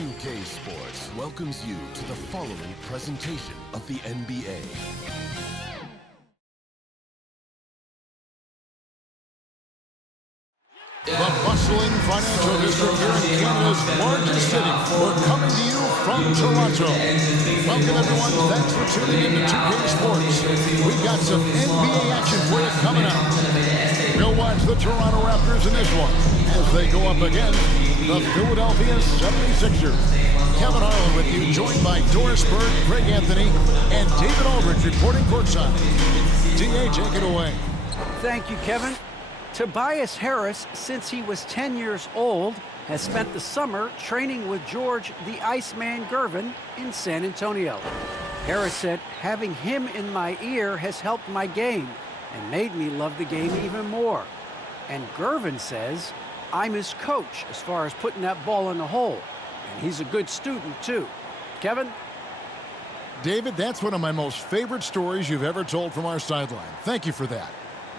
2K Sports welcomes you to the following presentation of the NBA. The bustling financial district here in Canada's largest city. We're coming to you from Toronto. Welcome, everyone. Thanks for tuning in to 2K Sports. We've got some NBA action for you coming up. We'll watch the Toronto Raptors in this one as they go up against the Philadelphia 76ers. Kevin Harlan with you, joined by Doris Bird, Greg Anthony, and David Aldridge reporting courtside. D.A., take it away. Thank you, Kevin. Tobias Harris, since he was 10 years old, has spent the summer training with George the Iceman Gervin in San Antonio. Harris said, having him in my ear has helped my game and made me love the game even more. And Gervin says, I'm his coach as far as putting that ball in the hole. And he's a good student, too. Kevin? David, that's one of my most favorite stories you've ever told from our sideline. Thank you for that.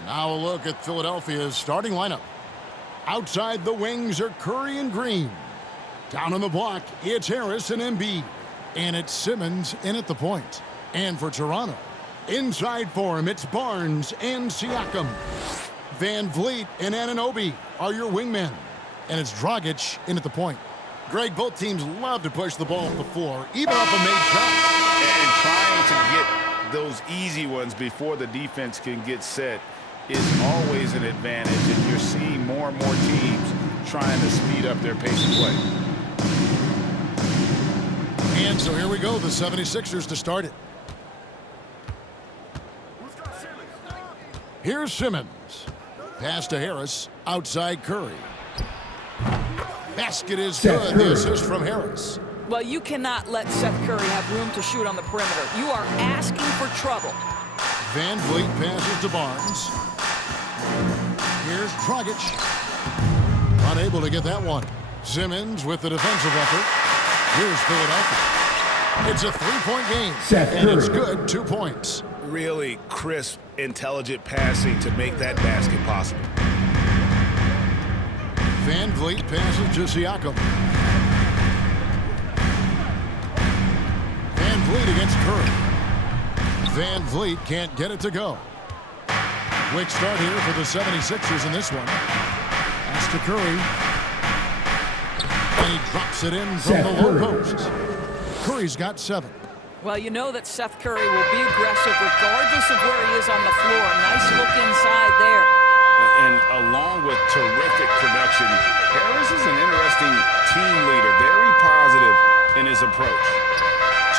Now a look at Philadelphia's starting lineup. Outside the wings are Curry and Green. Down on the block, it's Harris and Embiid. And it's Simmons in at the point. And for Toronto, inside for him, it's Barnes and Siakam. Van Vliet and Anunoby are your wingmen. And it's Dragic in at the point. Greg, both teams love to push the ball off the floor, even off a made shot. And trying to get those easy ones before the defense can get set is always an advantage, and you're seeing more and more teams trying to speed up their pace of play. And so here we go, the 76ers to start it. Here's Simmons. Pass to Harris, outside Curry. Basket is good, the assist from Harris. Well, you cannot let Seth Curry have room to shoot on the perimeter. You are asking for trouble. Van Vliet passes to Barnes. Here's Dragic. Unable to get that one. Simmons with the defensive effort. Here's Philadelphia. It's a three-point game, and it's good, 2 points. Really crisp, intelligent passing to make that basket possible. Van Vliet passes to Siakam. Van Vliet against Curry. Van Vliet can't get it to go. Quick start here for the 76ers in this one. Pass to Curry. And he drops it in from the low post. Curry's got 7. Well, you know that Seth Curry will be aggressive regardless of where he is on the floor. Nice look inside there. And along with terrific production, Harris is an interesting team leader. Very positive in his approach.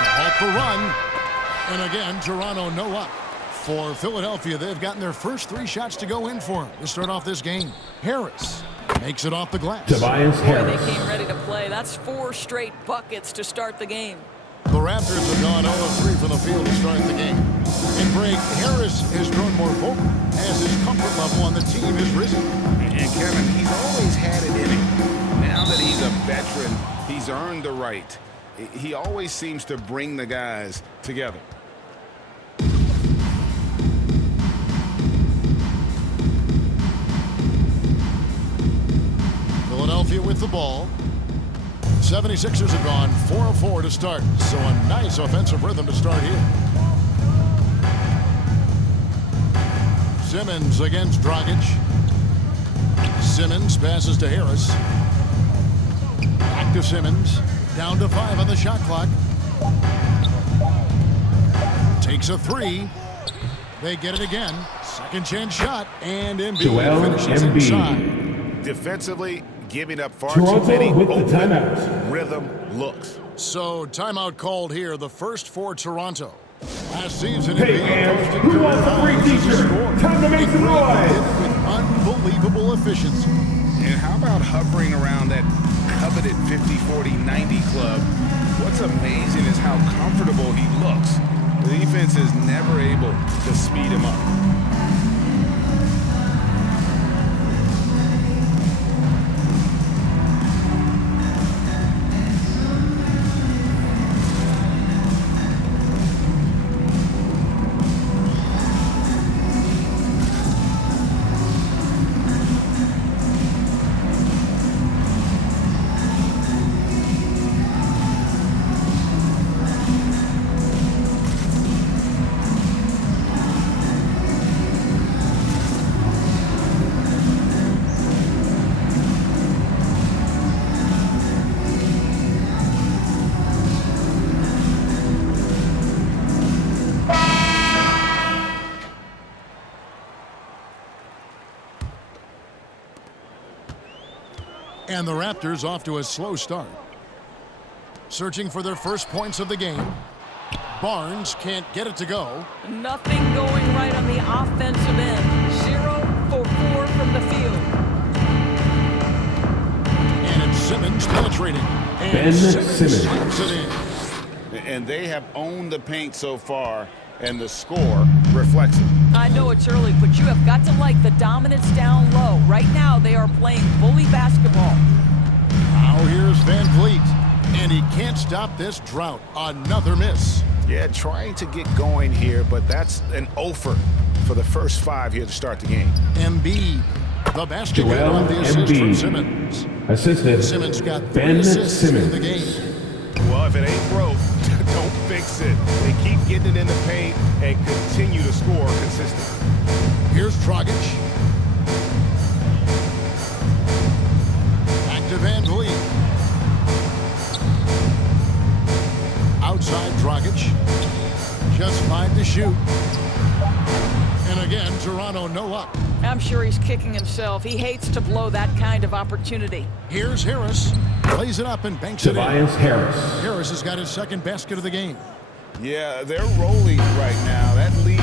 To halt the run. And again, Toronto no up. For Philadelphia, they've gotten their first 3 shots to go in for him to start off this game. Harris makes it off the glass. Tobias Harris. Boy, they came ready to play. That's 4 straight buckets to start the game. The Raptors have gone 0-3 from the field to start the game. And Greg, Harris has grown more vocal as his comfort level on the team has risen. And Kevin, he's always had it in him. Now that he's a veteran, he's earned the right. He always seems to bring the guys together. Philadelphia with the ball. 76ers have gone 4-4 to start, so a nice offensive rhythm to start here. Simmons against Dragic. Simmons passes to Harris. Back to Simmons. Down to 5 on the shot clock. Takes a 3. They get it again. Second chance shot, and Embiid finishes inside. Defensively, giving up far too many open rhythm looks. So timeout called here, the first for Toronto. Last season, who wants the free t-shirt? Time to make some noise. With unbelievable efficiency. And how about hovering around that coveted 50-40-90 club? What's amazing is how comfortable he looks. The defense is never able to speed him up. And the Raptors off to a slow start. Searching for their first points of the game. Barnes can't get it to go. Nothing going right on the offensive end. 0 for 4 from the field. And it's Simmons penetrating. And Ben Simmons slaps it in. And they have owned the paint so far, and the score reflects it. I know it's early, but you have got to like the dominance down low. Right now, they are playing bully basketball. Now here's Van Vliet. And he can't stop this drought. Another miss. Yeah, trying to get going here, but that's an offer for the first 5 here to start the game. Embiid. The basket Joel on the assist from Embiid. Simmons. Assisted Simmons got 3 Ben assists Simmons. in the game. Well, if it ain't broke, don't fix it. They keep getting it in the paint and continue to score consistently. Here's Dragic. Back to Van Vliet. Outside Dragic. Just 5 to shoot. And again, Toronto no luck. I'm sure he's kicking himself. He hates to blow that kind of opportunity. Here's Harris. Plays it up and banks it in. Tobias Harris. Harris has got his second basket of the game. Yeah, they're rolling right now. That lead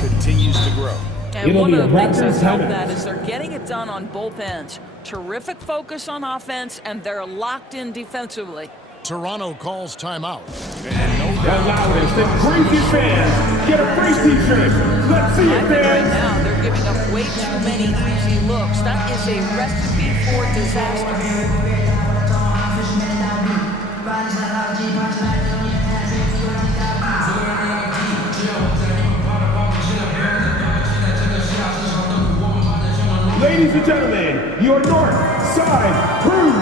continues to grow. And It'll one be of the a things that's Raptors helped timeout. that is they're getting it done on both ends. Terrific focus on offense, and they're locked in defensively. Toronto calls timeout. The loudest and craziest fans get a free t-shirt. Let's see I it, think right fans. now they're giving up way too many easy looks. That is a recipe for disaster. Ladies and gentlemen, your North Side Crew.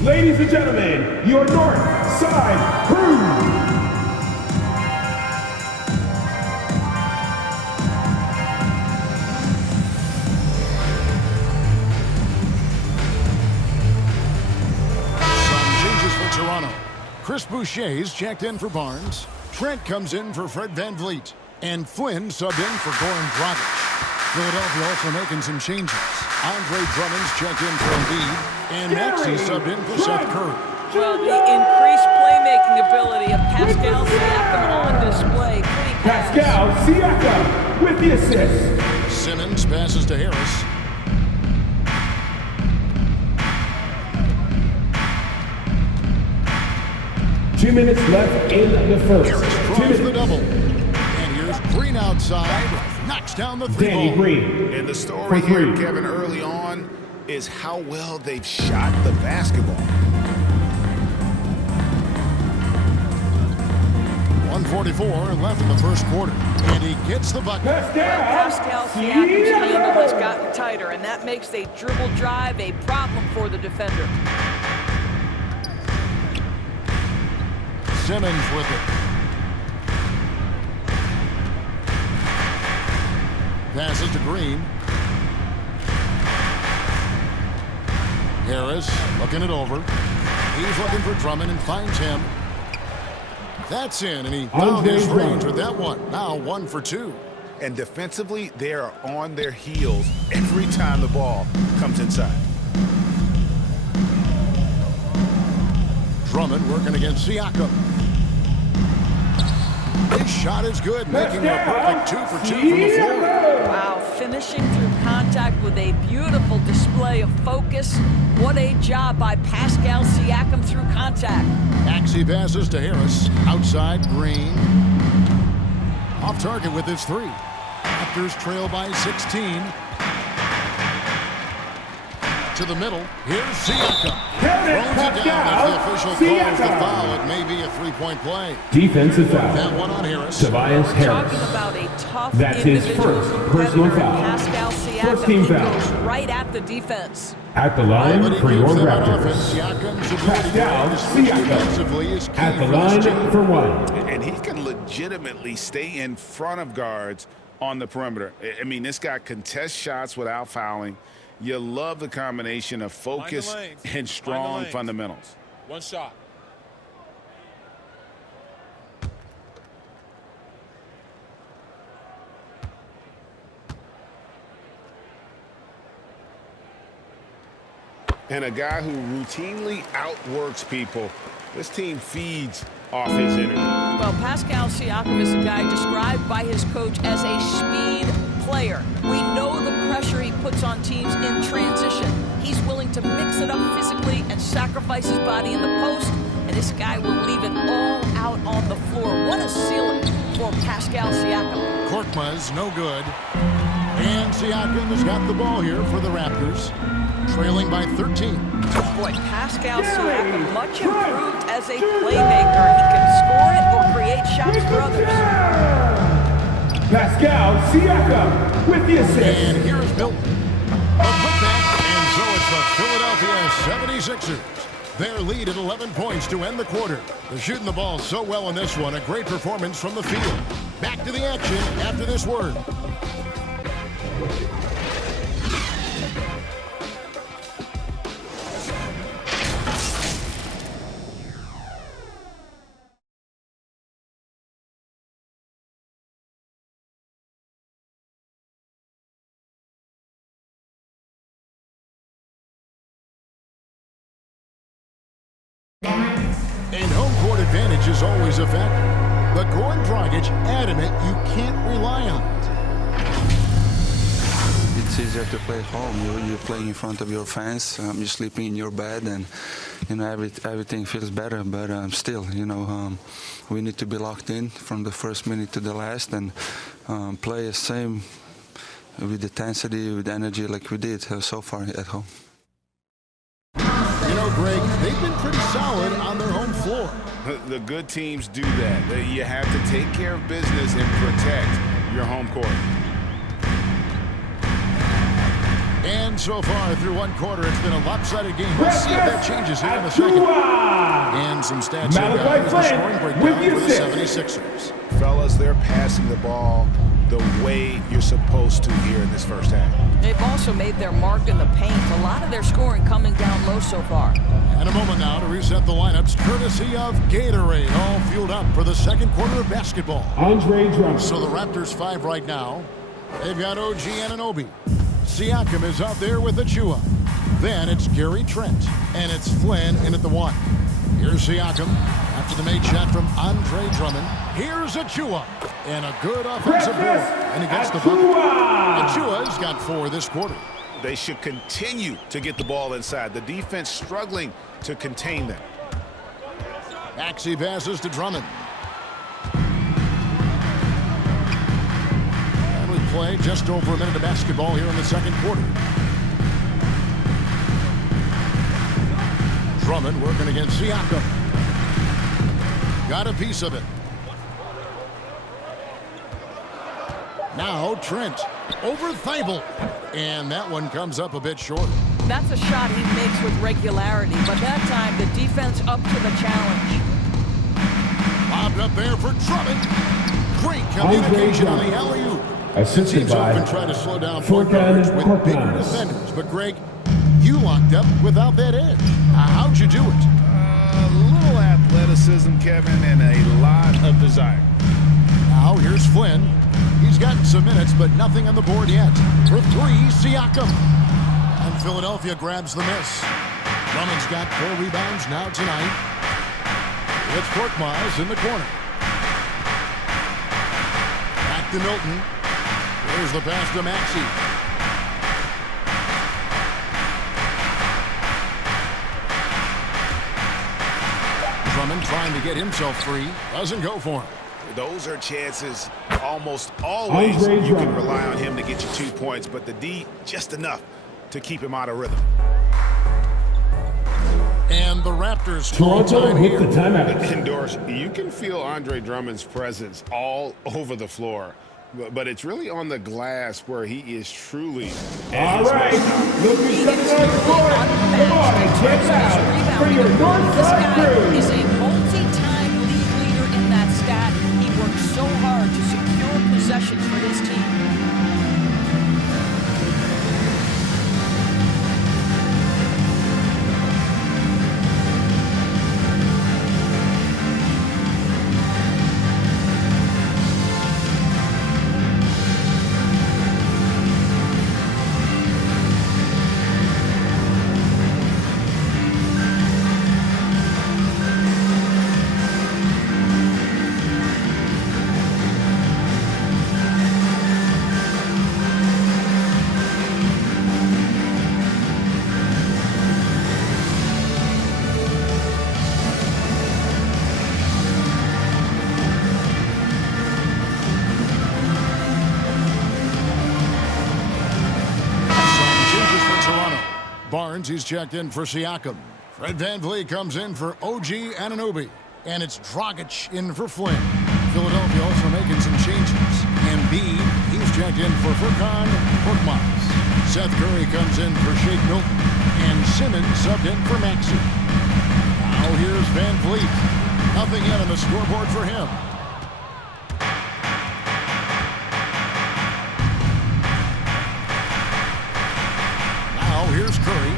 Ladies and gentlemen, your North Side Crew. Some changes for Toronto. Chris Boucher's checked in for Barnes. Trent comes in for Fred Van Vliet. And Flynn subbed in for Goran Dragic. Philadelphia also making some changes. Andre Drummond's checked in for Embiid. And Maxey subbed in for Seth Curry. Well, the increased playmaking ability of Pascal Siakam on display. Pretty fast. Pascal Siakam with the assist. Simmons passes to Harris. Two minutes left in the first. Harris 2 draws the minutes. double. And here's Green outside. Knocks down the three Danny ball. Green. And the story For here, three. Kevin, early on is how well they've shot the basketball. 1:44 left in the first quarter. And he gets the bucket. Pascal Siakam's handle has gotten tighter, and that makes a dribble drive a problem for the defender. Simmons with it. Passes to Green. Harris looking it over. He's looking for Drummond and finds him. That's in, and he found his range with that one. Now 1 for 2. And defensively, they are on their heels every time the ball comes inside. Drummond working against Siakam. His shot is good, making a perfect 2 for 2 from the floor. Wow, finishing through contact with a beautiful display of focus. What a job by Pascal Siakam through contact. Maxey passes to Harris. Outside, Green. Off target with his 3. Raptors trail by 16. To the middle. Here's Siakam. Throws it down as the official calls the foul. It may be a 3-point play. Defensive foul. That one on Harris. Tobias Harris. Talking about a tough That's his individual first competitor, personal foul. Pascal Siakam. First team He foul. goes right at the defense. At the line Nobody for your gives them on offense. Raptors. Siakam's ability Pascal to switch Siakam. defensively is key At the for this line team. for 1. And he can legitimately stay in front of guards on the perimeter. I mean, this guy contests shots without fouling. You love the combination of focus and strong fundamentals. One shot. And a guy who routinely outworks people. This team feeds off his energy. Well, Pascal Siakam is a guy described by his coach as a speed player. We know the pressure he puts on teams in transition. He's willing to mix it up physically and sacrifice his body in the post, and this guy will leave it all out on the floor. What a ceiling for Pascal Siakam. Korkmaz, no good. And Siakam has got the ball here for the Raptors, trailing by 13. Boy, Pascal Siakam, much improved as a playmaker. He can score it or create shots for others. Pascal Siakam with the assist. And here is Milton. A putback, and so it's the Philadelphia 76ers. Their lead at 11 points to end the quarter. They're shooting the ball so well in this one. A great performance from the field. Back to the action after this word. And home court advantage is always a factor. But Goran Dragic adamant you can't rely on it. It's easier to play at home. You play in front of your fans. You're sleeping in your bed, and everything feels better. But still, we need to be locked in from the first minute to the last, and play the same with intensity, with energy, like we did so far at home. Greg, they've been pretty solid on their home floor. The good teams do that. You have to take care of business and protect your home court. And so far through one quarter, it's been a lopsided game. We'll see if that changes here in a second. And some stats here, guys. The scoring breakdown for the 76ers. Fellas, they're passing the ball the way you're supposed to here in this first half. They've also made their mark in the paint. A lot of their scoring coming down low so far. And a moment now to reset the lineups, courtesy of Gatorade, all fueled up for the second quarter of basketball. Andre Drummond. So the Raptors 5 right now. They've got OG Anunoby. Siakam is out there with Achua. Then it's Gary Trent. And it's Flynn in at the 1. Here's Siakam after the made shot from Andre Drummond. Here's Achua. And a good offensive board. And he gets the bucket. Achua's got 4 this quarter. They should continue to get the ball inside. The defense struggling to contain them. Maxey passes to Drummond. And we play just over a minute of basketball here in the second quarter. Drummond working against Siakam. Got a piece of it. Now Trent over Thibault. And that one comes up a bit short. That's a shot he makes with regularity, but that time the defense up to the challenge. Lobbed up there for Drummond. Great communication on the alley-oop. Assisted Teams by often try to slow down point guards with bigger defenders. But Greg, you locked up without that edge. How'd you do it? A little athleticism, Kevin, and a lot of desire. Now here's Flynn. He's gotten some minutes, but nothing on the board yet. For 3, Siakam. And Philadelphia grabs the miss. Drummond's got 4 rebounds now tonight. It's Korkmaz in the corner. Back to Milton. Here's the pass to Maxey. Drummond trying to get himself free. Doesn't go for him. Those are chances almost always you can rely on him to get you 2 points, but the D just enough to keep him out of rhythm. And the Raptors Toronto with the timeout. Indoors, you can feel Andre Drummond's presence all over the floor, but it's really on the glass where he is truly. All right, looking something on the court. Come on and get out for your Northside crew. He's a multi-time league leader in that stat. He works so hard to secure possessions for his team. Simmons, he's checked in for Siakam. Fred VanVleet comes in for OG Anunoby. And it's Dragic in for Flynn. Philadelphia also making some changes. Embiid, he's checked in for Furkan Korkmaz. Seth Curry comes in for Shake Milton. And Simmons subbed in for Maxey. Now here's VanVleet. Nothing yet on the scoreboard for him. Now here's Curry.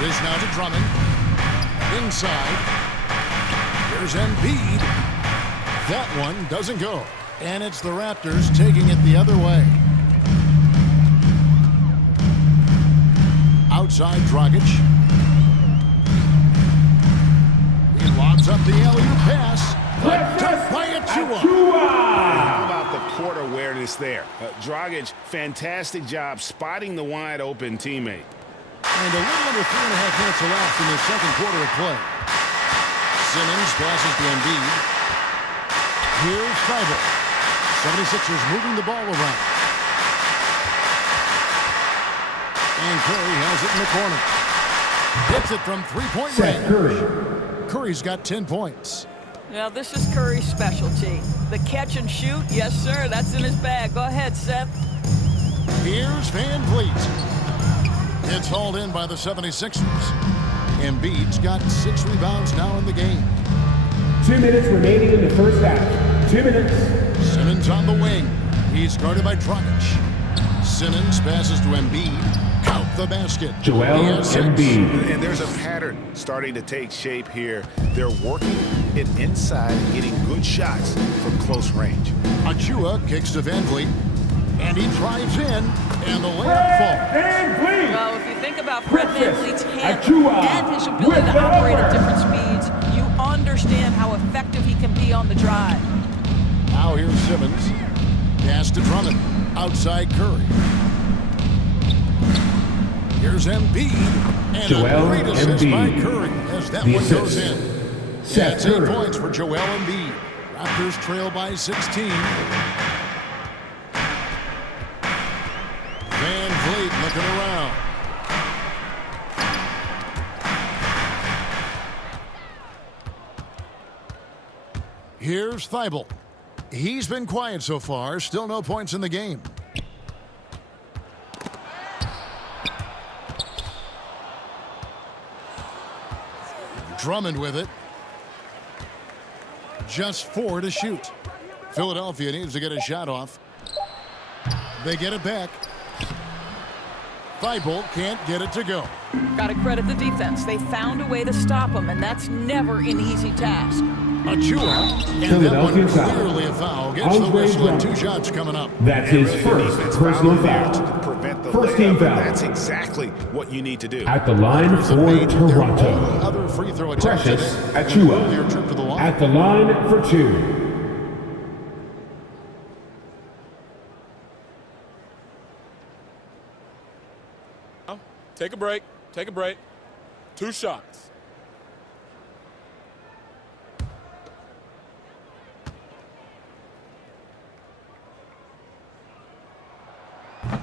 It is now to Drummond. Inside. Here's Embiid. That one doesn't go. And it's the Raptors taking it the other way. Outside Dragic. He lobs up the alley-oop pass. Touched by Achua. How about the court awareness there? Dragic, fantastic job spotting the wide-open teammate. And a little under 3.5 minutes elapsed in the second quarter of play. Simmons passes to Embiid. Here's Thibault. 76ers moving the ball around. And Curry has it in the corner. Hits it from three-point range. Curry's got 10 points. Now, this is Curry's specialty. The catch and shoot, yes, sir, that's in his bag. Go ahead, Seth. Here's VanVleet. It's hauled in by the 76ers. Embiid's got 6 rebounds now in the game. 2 minutes remaining in the first half. 2 minutes. Simmons on the wing. He's guarded by Dragic. Simmons passes to Embiid. Count the basket. Joel Embiid. And there's a pattern starting to take shape here. They're working it inside and getting good shots from close range. Achua kicks to VanVleet. And he drives in. And the layup falls. Well, if you think about Fred VanVleet's hand and his ability to operate at different speeds, you understand how effective he can be on the drive. Now here's Simmons. Pass to Drummond. Outside Curry. Here's Embiid. And Joel a great assist by Embiid. Curry as that The one assist. goes in. Seth That's 8 Curry. points for Joel Embiid. Raptors trail by 16. VanVleet looking around. Here's Thibault. He's been quiet so far. Still no points in the game. Drummond with it. Just 4 to shoot. Philadelphia needs to get a shot off. They get it back. Thibault can't get it to go. Got to credit the defense. They found a way to stop him, and that's never an easy task. Achua, and that one Philadelphia foul. clearly a foul. Gets the Andre whistle and 2 Drummond. shots coming up. That's his first personal foul. To prevent the First team layup, foul. and that's exactly what you need to do. At the line Raptors have for made their only Toronto. other free throw attempt Precious today, an earlier Achua. trip to the line. At the line for 2. Take a break. Take a break. 2 shots.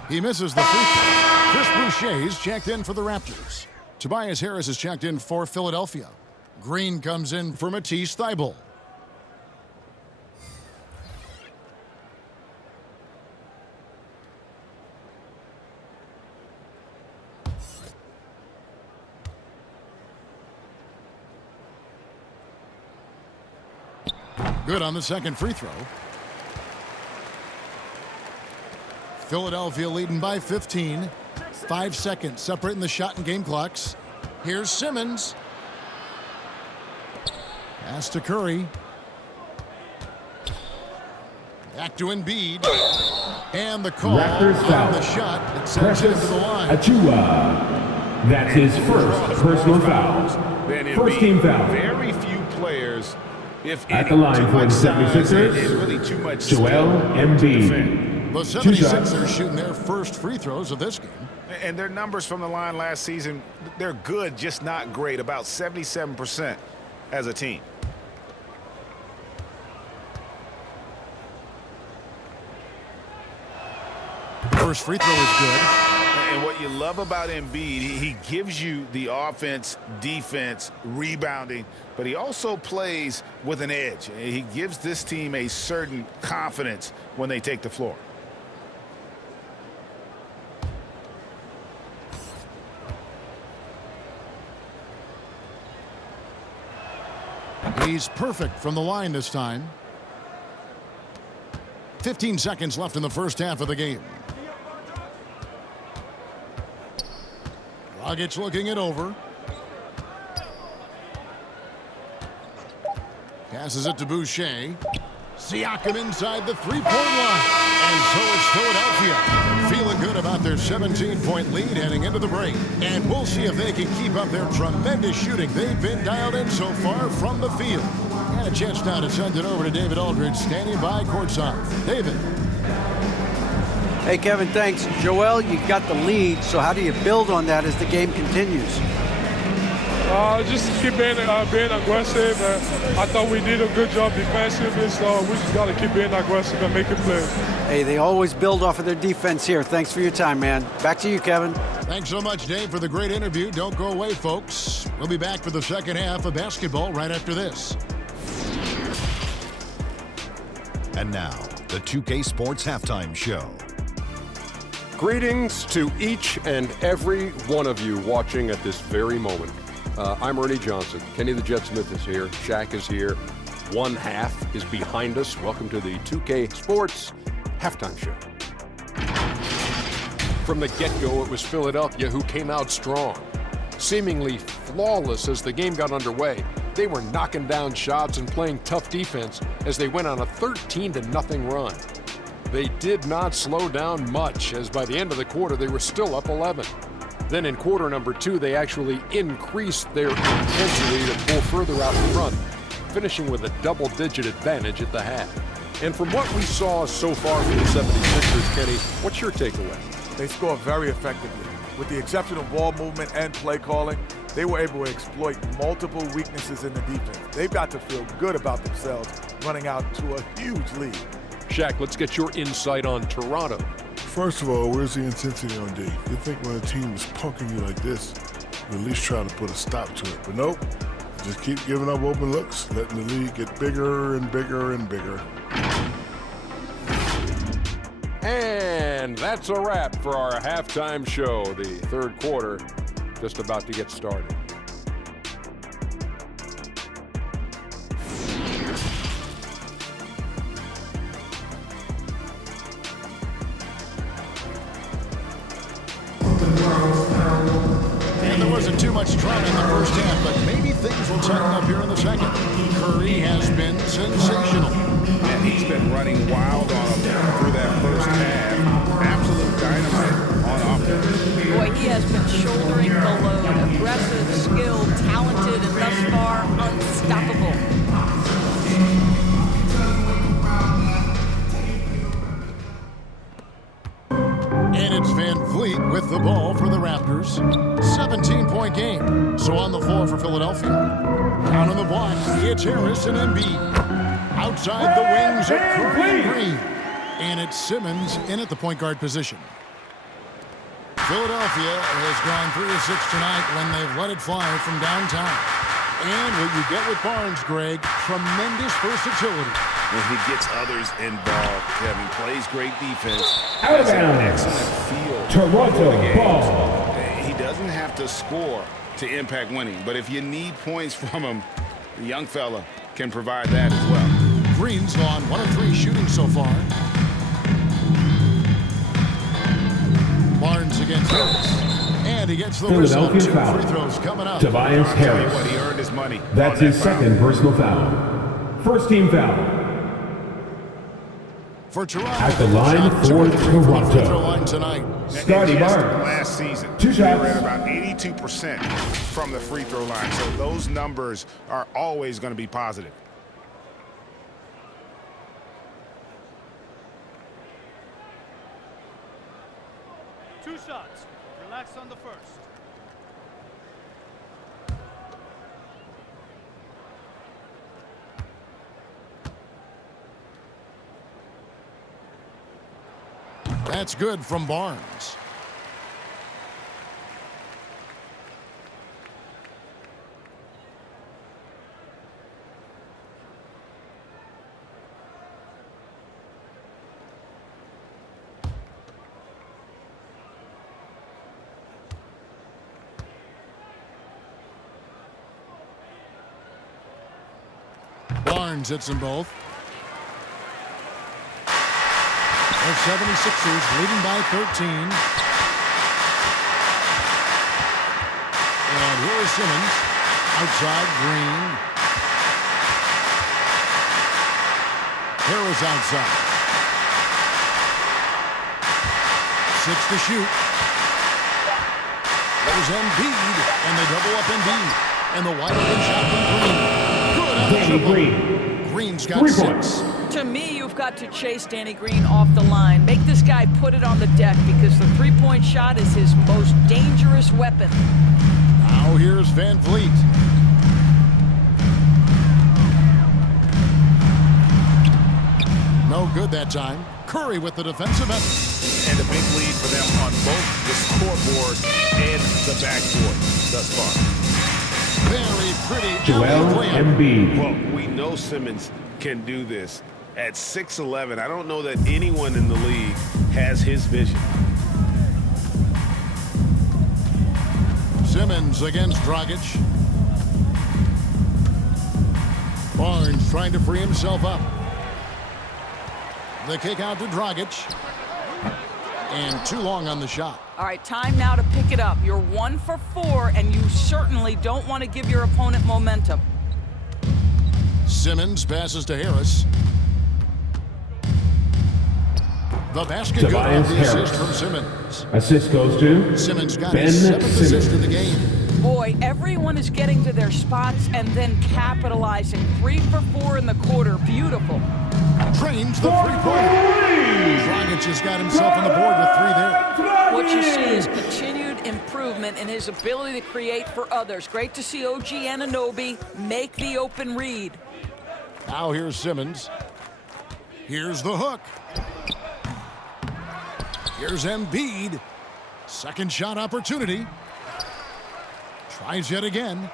He misses the free throw. Chris Boucher's checked in for the Raptors. Tobias Harris is checked in for Philadelphia. Green comes in for Matisse Thybulle. Good on the second free throw. Philadelphia leading by 15. 5 seconds separating the shot and game clocks. Here's Simmons. Pass to Curry. Back to Embiid. And the call Raptors on foul. the shot that sends him Precious to the line. Achua. That's his first personal foul. Then First team foul. Very few players, if At any, the line too for much the size 76ers, and really too much Joel skill to Embiid. defend. The 2 shots. 76ers shooting their first free throws of this game. And their numbers from the line last season, they're good, just not great. About 77% as a team. first free throw is good. And what you love about Embiid, he gives you the offense, defense, rebounding, but he also plays with an edge. He gives this team a certain confidence when they take the floor. He's perfect from the line this time. 15 seconds left in the first half of the game. Dragic looking it over. Passes it to Boucher. Siakam inside the three-point line. And so it's Philadelphia feeling good about their 17-point lead heading into the break. And we'll see if they can keep up their tremendous shooting. They've been dialed in so far from the field. And a chance now to send it over to David Aldridge standing by courtside. David. Hey, Kevin, thanks. Joel, you got the lead, so how do you build on that as the game continues? Just keep being aggressive. I thought we did a good job defensively, so we just got to keep being aggressive and making plays. Hey, they always build off of their defense here. Thanks for your time, man. Back to you, Kevin. Thanks so much, Dave, for the great interview. Don't go away, folks. We'll be back for the second half of basketball right after this. And now, the 2K Sports Halftime Show. Greetings to each and every one of you watching at this very moment. I'm Ernie Johnson. Kenny the Jet Smith is here. Shaq is here. One half is behind us. Welcome to the 2K Sports Halftime Show. From the get-go, it was Philadelphia who came out strong. Seemingly flawless as the game got underway, they were knocking down shots and playing tough defense as they went on a 13-0 run. They did not slow down much, as by the end of the quarter, they were still up 11. Then in quarter number 2, they actually increased their intensity to pull further out in front, finishing with a double-digit advantage at the half. And from what we saw so far from the 76ers, Kenny, what's your takeaway? They scored very effectively. With the exception of ball movement and play calling, they were able to exploit multiple weaknesses in the defense. They've got to feel good about themselves running out to a huge lead. Shaq, let's get your insight on Toronto. First of all, where's the intensity on D? You think when a team is punking you like this, you at least try to put a stop to it. But nope, just keep giving up open looks, letting the lead get bigger and bigger and bigger. And that's a wrap for our halftime show. The third quarter just about to get started. And there wasn't too much drama in the first half, but maybe things will tighten up here in the second. Curry has been sensational. And he's been running wild on them through that first half. Absolute dynamite on offense. Boy, he has been shouldering the load. Aggressive, skilled, talented, and thus far unstoppable. And it's Van Vliet with the ball for the Raptors. 17-point game. So on the floor for Philadelphia. Down on the block, it's Harris and Embiid. Outside the wings of Curry and Green. And it's Simmons in at the point guard position. Philadelphia has gone 3 of 6 tonight when they've let it fly from downtown. And what you get with Barnes, Greg, tremendous versatility. When he gets others involved, Kevin plays great defense. Out of has an bounds. excellent feel Toronto for the game. ball. He doesn't have to score to impact winning, but if you need points from him, the young fella can provide that as well. Green's gone 1 of 3 shooting so far. Barnes against Harris. And he gets the whistle. 2 free throws coming up. Tobias Harris. What, he earned his money. That's his second personal foul. First team foul. For Toronto, At the line for Toronto. Line tonight. Scotty And just Barnes. last season, 2 they were shots. at about 82% from the free throw line. So those numbers are always going to be positive. Two shots. Relax on the first. That's good from Barnes. Barnes hits them both. The 76ers leading by 13. And here is Simmons. Outside, Green. Harris outside. 6 to shoot. There's Embiid. And they double up Embiid. And the wide open shot from Green. Danny Green. Green's got 6. To me, you've got to chase Danny Green off the line. Make this guy put it on the deck because the three-point shot is his most dangerous weapon. Now here's Van Vliet. No good that time. Curry with the defensive effort. And a big lead for them on both the scoreboard and the backboard thus far. Very pretty. Joel Embiid. Well, we know Simmons can do this. At 6'11", I don't know that anyone in the league has his vision. Simmons against Dragic. Barnes trying to free himself up. The kick out to Dragic. And too long on the shot. All right, time now to pick it up. You're 1 for 4, and you certainly don't want to give your opponent momentum. Simmons passes to Harris. The basket goes off the assist from Simmons. Assist goes to Simmons got Ben his 7th Simmons. assist of the game. Boy, everyone is getting to their spots and then capitalizing. 3 for 4 in the quarter. Beautiful. Drains the three-pointer. Dragic has got himself on the board with 3 there. What you see is continued improvement in his ability to create for others. Great to see OG Anunoby make the open read. Now here's Simmons. Here's the hook. Here's Embiid. Second shot opportunity. Tries yet again.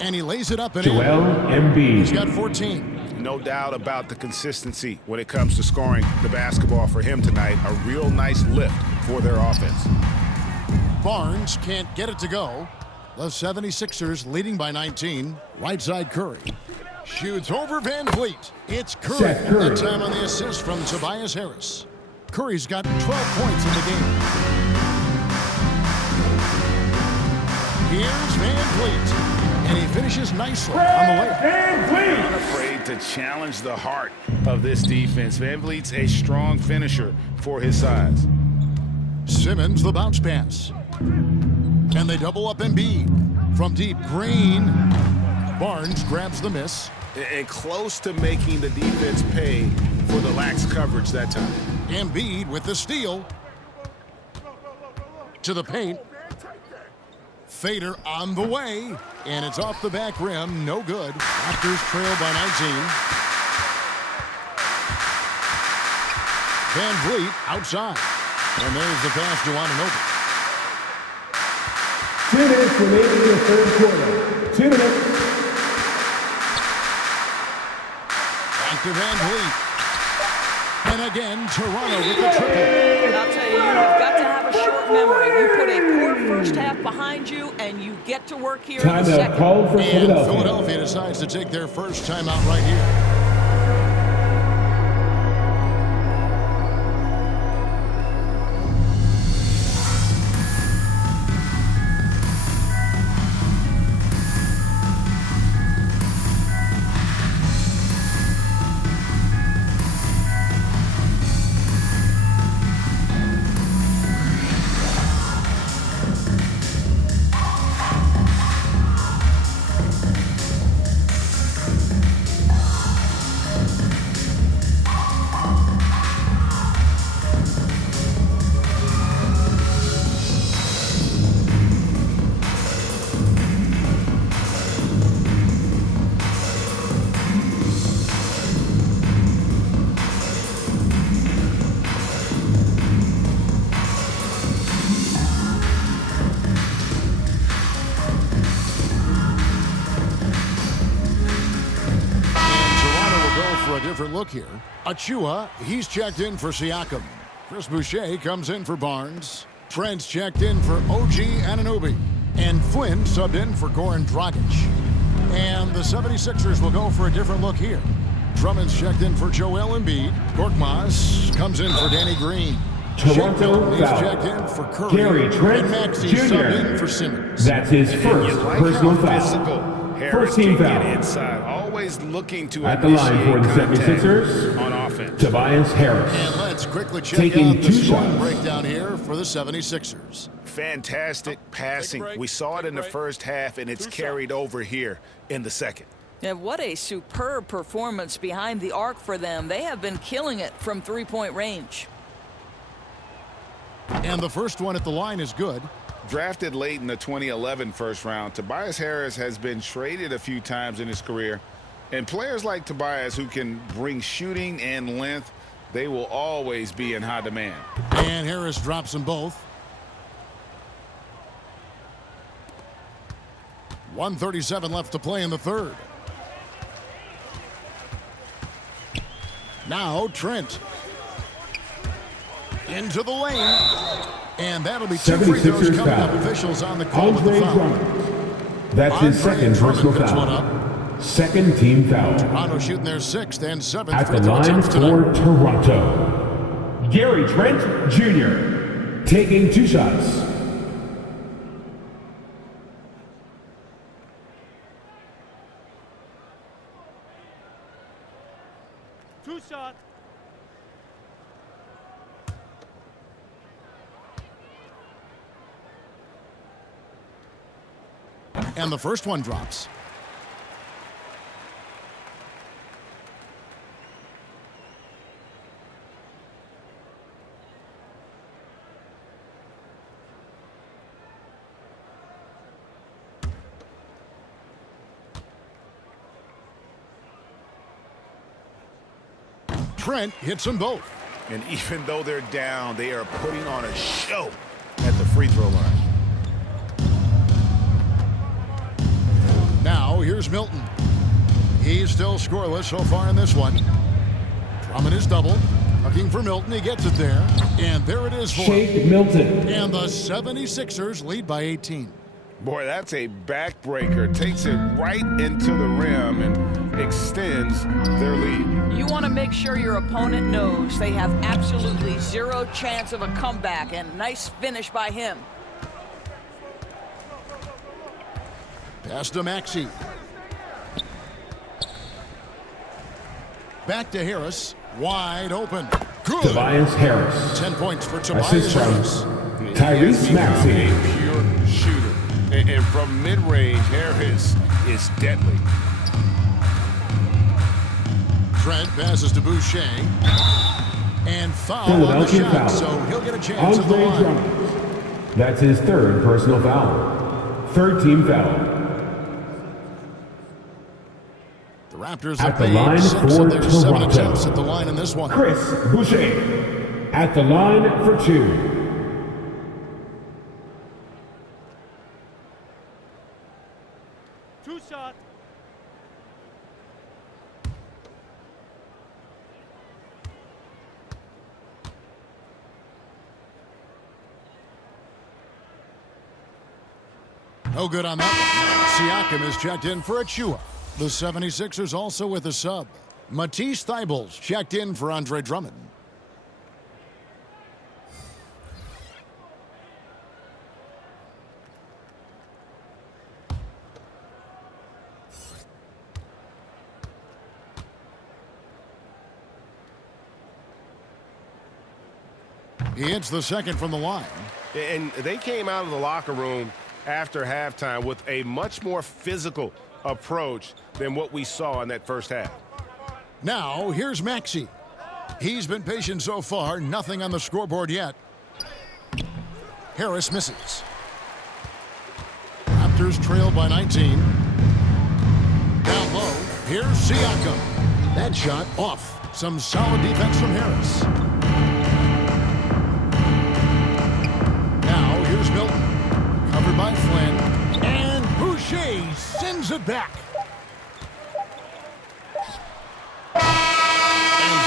And he lays it up and Joel Embiid. He's got 14. No doubt about the consistency when it comes to scoring the basketball for him tonight. A real nice lift for their offense. Barnes can't get it to go. The 76ers leading by 19. Right side Curry. Shoots over Van Vliet. It's Curry. That time on the assist from Tobias Harris. Curry's got 12 points in the game. Here's Van Vliet. And he finishes nicely on the layup. Unafraid to challenge the heart of this defense. Van Vliet's a strong finisher for his size. Simmons, the bounce pass. And they double up Embiid. From deep, Green. Barnes grabs the miss. And close to making the defense pay for the lax coverage that time. Embiid with the steal. To the paint. Fader on the way. And it's off the back rim. No good. Raptors trail by 19. Van Vliet outside. And there's the pass to Anunoby. 2 minutes remaining in the third quarter. 2 minutes. Back to Van Vliet. And again, Toronto with the triple. And I'll tell you, you've got to have a short memory. You put a poor first half behind you, and you get to work here in the second. Timeout called for And Philadelphia. Philadelphia decides to take their first timeout right here. different look here. Achua, he's checked in for Siakam. Chris Boucher comes in for Barnes. Trent's checked in for OG Anunoby. And Flynn subbed in for Goran Dragic. And the 76ers will go for a different look here. Drummond's checked in for Joel Embiid. Korkmaz comes in for Danny Green. Toronto He's foul. checked in for Curry. Gary Trent And Maxey Jr. subbed in for Simmons. That's his first personal foul. First team foul. Inside, always looking to At the line for the 76ers, on offense. Tobias Harris. And let's quickly check Taking out the 2 scoring shots. breakdown here for the 76ers. Fantastic passing. We saw it in the first half, and it's carried over here in the second. And what a superb performance behind the arc for them. They have been killing it from three-point range. And the first one at the line is good. Drafted late in the 2011 first round, Tobias Harris has been traded a few times in his career. And players like Tobias who can bring shooting and length, they will always be in high demand. And Harris drops them both. 1:37 left to play in the third. Now Trent. Into the lane. And that'll be 2 free throws coming up. Officials on the call with the foul. Drummond. That's his second personal foul. Second team foul. Toronto shooting their 6th and 7th At free the throw line attempts for tonight. Toronto, Gary Trent Jr. taking 2 shots. Two shots. And the first one drops. Trent hits them both. And even though they're down, they are putting on a show at the free throw line. Now here's Milton. He's still scoreless so far in this one. Drummond is double. Looking for Milton. He gets it there. And there it is for Shake Milton. And the 76ers lead by 18. Boy, that's a backbreaker. Takes it right into the rim and extends their lead. You want to make sure your opponent knows they have absolutely zero chance of a comeback, and nice finish by him. Pass to Maxey. Back to Harris. Wide open. Good. Tobias Harris. 10 points for Tobias Assist Harris. from Tyrese Maxey. A pure shooter. And from mid-range, Harris is deadly. Trent passes to Boucher. And foul on the Philadelphia shot, foul. so he'll get a chance at the Andre line. Drummond. That's his third personal foul. Third team foul. The Raptors At have the made line 6 for of their 7 Toronto. attempts at the line in this one. Chris Boucher. At the line for 2. Two shots. No good on that one. Siakam is checked in for Achua. The 76ers also with a sub. Matisse Thybulle's checked in for Andre Drummond. He hits the second from the line. And they came out of the locker room after halftime with a much more physical approach than what we saw in that first half. Now, here's Maxey. He's been patient so far, nothing on the scoreboard yet. Harris misses. Raptors trail by 19. Down low, here's Siakam. That shot off. Some solid defense from Harris. Now, here's Milton. Covered by Flynn. And Boucher sends it back.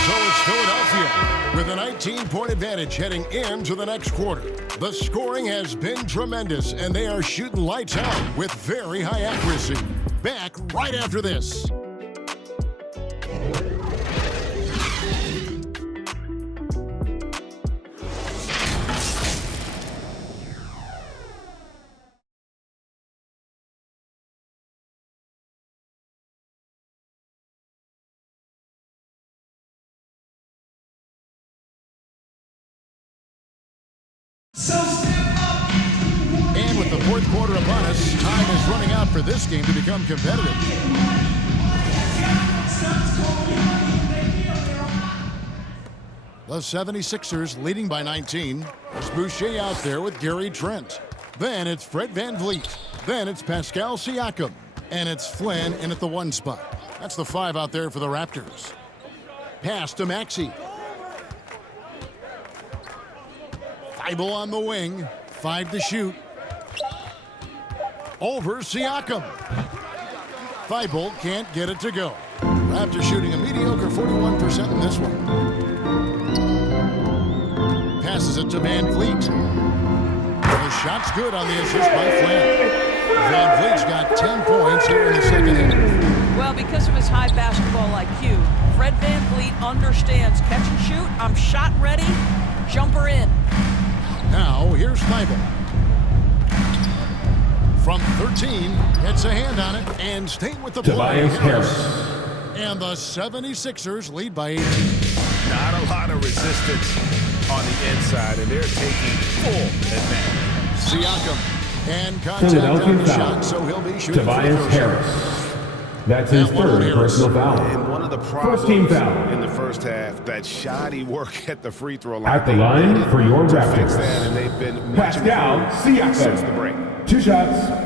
So it's Philadelphia with a 19-point advantage heading into the next quarter. The scoring has been tremendous, and they are shooting lights out with very high accuracy. Back right after this. And with the fourth quarter upon us, time is running out for this game to become competitive. The 76ers leading by 19. It's Boucher out there with Gary Trent. Then it's Fred VanVleet. Then it's Pascal Siakam. And it's Flynn in at the 1 spot. That's the 5 out there for the Raptors. Pass to Maxey. Thibault on the wing. 5 to shoot. Over Siakam. Thibault can't get it to go. Raptors shooting a mediocre 41% in this one. Passes it to VanVleet. The shot's good on the assist by Flynn. VanVleet's got 10 points here in the second half. Well, because of his high basketball IQ, Fred VanVleet understands catch and shoot. I'm shot ready. Jumper in. Now, here's Thibault. From 13, gets a hand on it, and staying with the play. And the 76ers lead by 18. Not a lot of resistance on the inside, and they're taking full advantage. Siakam, and contact on the shot, so he'll be shooting Tobias Harris. That's his third personal foul. And one of the problems First team foul in the first half, that shoddy work at the free throw line. At the line for your Raptors. And they've been Pascal Siakam. since the break. 2 shots.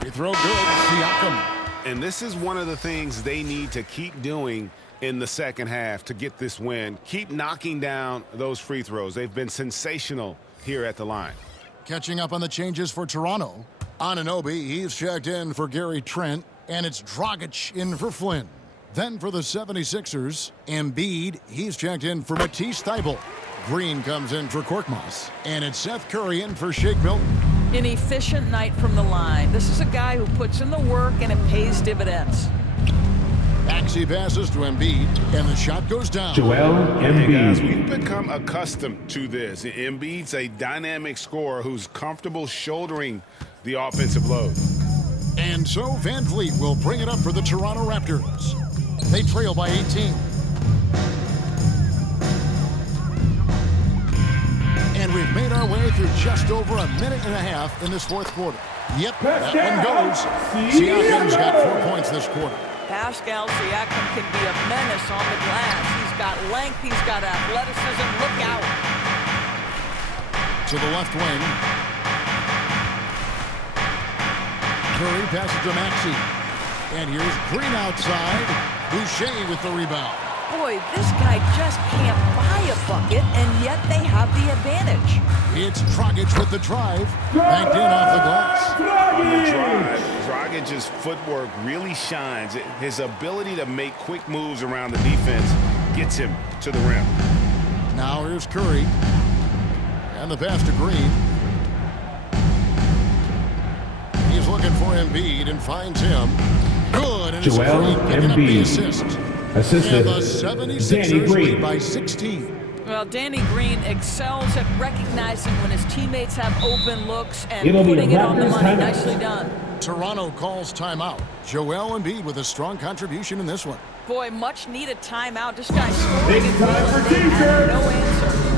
Free throw good, Siakam. And this is one of the things they need to keep doing in the second half to get this win. Keep knocking down those free throws. They've been sensational here at the line. Catching up on the changes for Toronto. Anunoby, he's checked in for Gary Trent, and it's Dragic in for Flynn. Then for the 76ers, Embiid, he's checked in for Matisse Thybulle. Green comes in for Korkmaz, and it's Seth Curry in for Shake Milton. An efficient night from the line. This is a guy who puts in the work and it pays dividends. Maxey passes to Embiid, and the shot goes down. Joel Embiid. Hey guys, we've become accustomed to this. Embiid's a dynamic scorer who's comfortable shouldering the offensive load. And so VanVleet will bring it up for the Toronto Raptors. They trail by 18. And we've made our way through just over a minute and a half in this fourth quarter. Yep, that one goes. Siakam's got 4 points this quarter. Pascal Siakam can be a menace on the glass. He's got length, he's got athleticism. Look out. To the left wing. Curry passes to Maxey. And here's Green outside. Boucher with the rebound. Boy, this guy just can't buy a bucket, and yet they have the advantage. It's Dragic with the drive. Backed in off the glass. On the drive, Dragic's footwork really shines. His ability to make quick moves around the defense gets him to the rim. Now here's Curry. And the pass to Green. He's looking for Embiid and finds him. Good, and it's Joel Green picking up the Embiid. assist. Assisted And the 76ers lead by 16. Well, Danny Green excels at recognizing when his teammates have open looks and It'll be putting it on the Raptors money. timeout. Nicely done. Toronto calls timeout. Joel Embiid with a strong contribution in this one. Boy, much needed timeout. This guy's scoring. It's time for and they have T-shirts. no answer.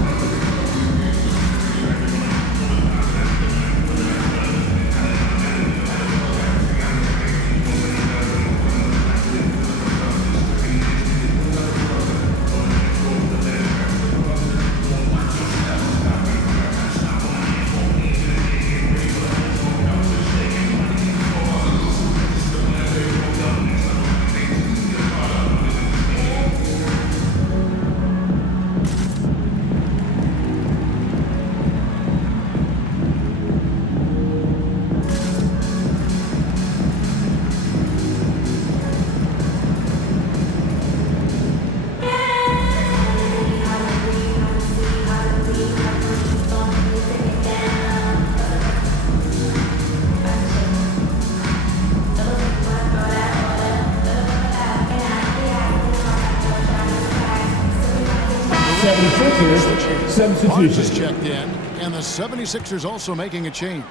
76ers, Barnes is substitution. checked in, and the 76ers also making a change.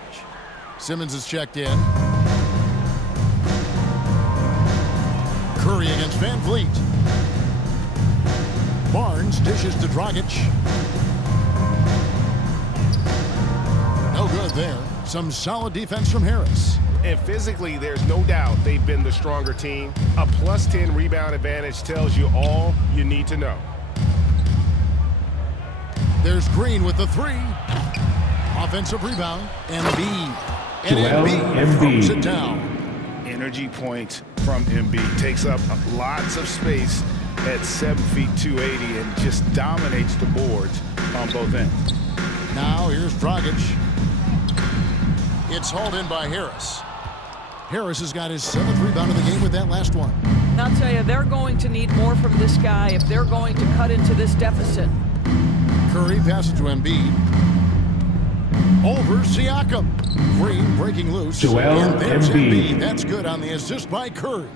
Simmons is checked in. Curry against Van Vliet. Barnes dishes to Dragic. No good there. Some solid defense from Harris. And physically, there's no doubt they've been the stronger team. A plus 10 rebound advantage tells you all you need to know. There's Green with the three. Offensive rebound. Embiid. And Joel Embiid throws it Embiid. down. Energy point from Embiid. Takes up lots of space at 7 feet 280 and just dominates the boards on both ends. Now here's Dragic. It's hauled in by Harris. Harris has got his 7th rebound of the game with that last one. I'll tell you, they're going to need more from this guy if they're going to cut into this deficit. Curry passes to Embiid. Over Siakam. Green breaking loose. Joel and there's Embiid. That's good on the assist by Curry.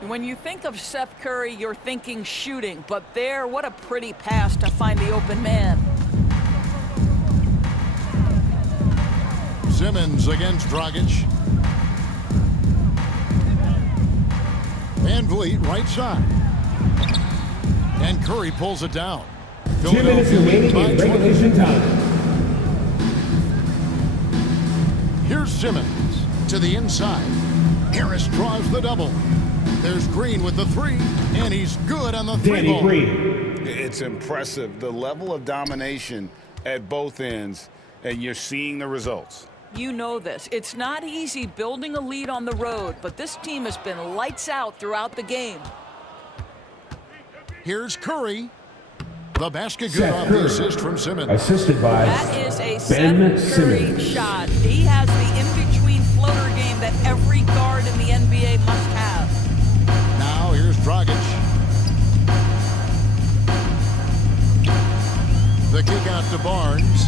When you think of Seth Curry, you're thinking shooting, but there, what a pretty pass to find the open man. Simmons against Dragic. Van Vliet right side. And Curry pulls it down. 2 minutes remaining by in 20. regulation time. Here's Simmons to the inside. Harris draws the double. There's Green with the three, and he's good on the three Danny ball. Green. It's impressive, the level of domination at both ends, and you're seeing the results. You know this. It's not easy building a lead on the road, but this team has been lights out throughout the game. Here's Curry. The basket good Seth off the Curry. assist from Simmons. Assisted by That is a Ben Seth Curry Simmons. shot. He has the in-between floater game that every guard in the NBA must have. Now here's Dragic. The kick out to Barnes.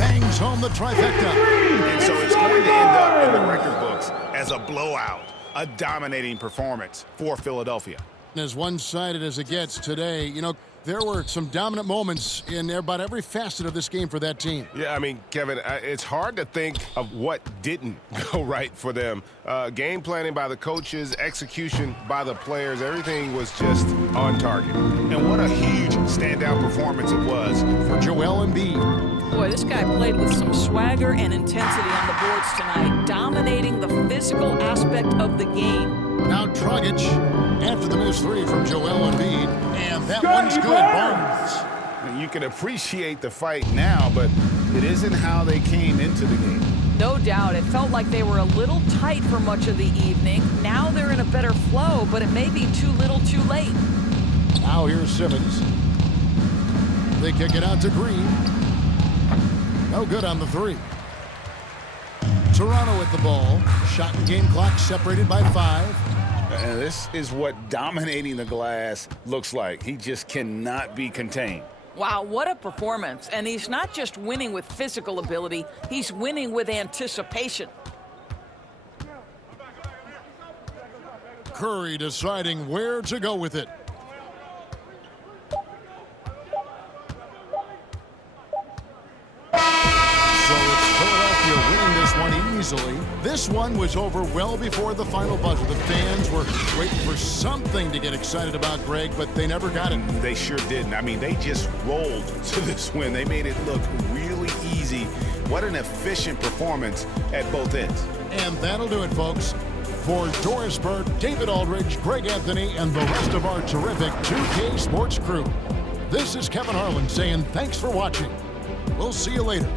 Bangs home the trifecta. And so it's going to end up in the record books as a blowout, a dominating performance for Philadelphia. As one-sided as it gets today, you know, there were some dominant moments in about every facet of this game for that team. Yeah, I mean, Kevin, it's hard to think of what didn't go right for them. Game planning by the coaches, execution by the players, everything was just on target. And what a huge standout performance it was For Joel Embiid. Boy, this guy played with some swagger and intensity on the boards tonight, dominating the physical aspect of the game. Now Dragic after the missed three from Joel Embiid. And that one's good, Barnes. And you can appreciate the fight now, but it isn't how they came into the game. No doubt, it felt like they were a little tight for much of the evening. Now they're in a better flow, but it may be too little too late. Now here's Simmons. They kick it out to Green. No good on the three. Toronto with the ball. Shot and game clock separated by 5. And this is what dominating the glass looks like. He just cannot be contained. Wow, what a performance. And he's not just winning with physical ability, he's winning with anticipation. Curry deciding where to go with it. So it's Philadelphia winning this one easily. This one was over well before the final buzzer. The fans were waiting for something to get excited about, Greg, but they never got it. They sure didn't. I mean, they just rolled to this win. They made it look really easy. What an efficient performance at both ends. And that'll do it, folks. For Doris Burke, David Aldridge, Greg Anthony, and the rest of our terrific 2K Sports crew, this is Kevin Harlan saying thanks for watching. We'll see you later.